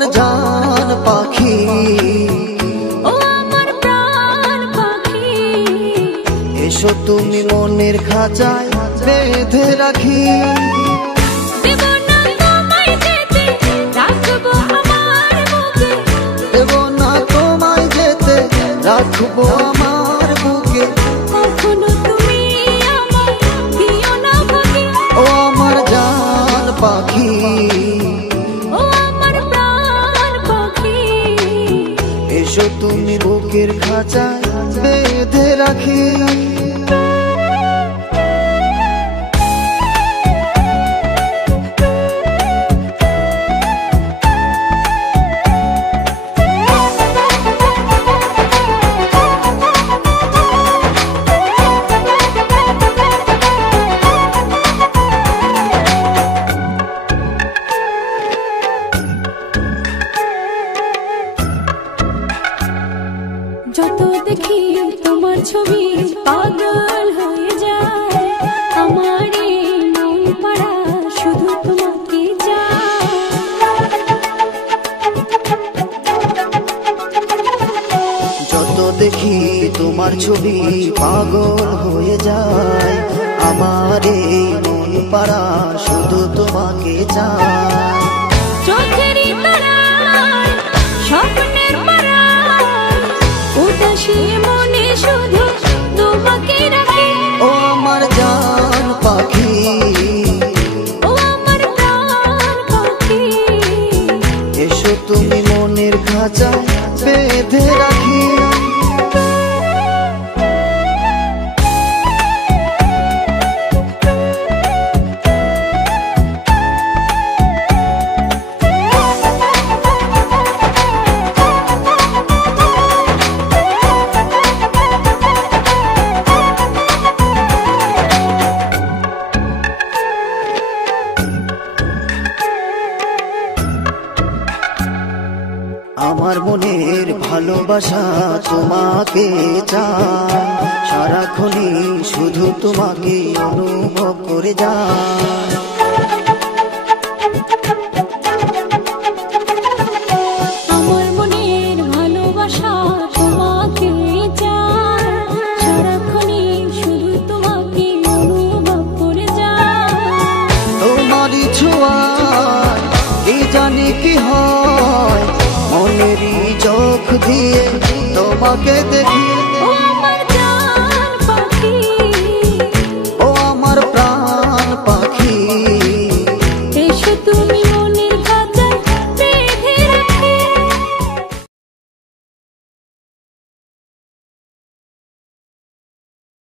আমার জান পাখি, ও আমার প্রাণ পাখি, এসো তুমি মনের খাঁচায় বেঁধে রাখি। দেব না তোমায় যেতে, রাখবো আমার বুকে, দেব না তোমায় যেতে, রাখবো আমার বুকে। কখনো তুমি আমায় দিও না ভাগে, ও আমার জান পাখি, ও আমার প্রাণ পাখি, এসো তুমি বুকের খাঁচায় বেঁধে রাখি। যত দেখি তোমার ছবি পাগল হয়ে যায়, আমার এই মন পাড়া শুধু তোমাকে চায়। যত দেখি তোমার ছবি পাগল হয়ে যায়, আমার এই মন পাড়া শুধু তোমাকে চায়। চোখেরই তারায়, স্বপ্নের পাড়ায়, উদাসী মনে শুধু তোমাকে রাখি। ও আমার জান পাখি, ও আমার প্রাণ পাখি, এসো তুমি মনের খাঁচায় বেঁধে রাখি। আমার মনের ভালোবাসা তোমাকে চায়, সারাক্ষণই শুধু তোমাকে অনুভব করে যায়। আমার মনের ভালোবাসা তোমাকে চায়, সারাক্ষণই শুধু তোমাকে অনুভব করে যায়। তোমারই ছোঁয়ায় কি জানি কি হয়, মনেরই চোখ দিয়ে তোমাকে দেখি। ও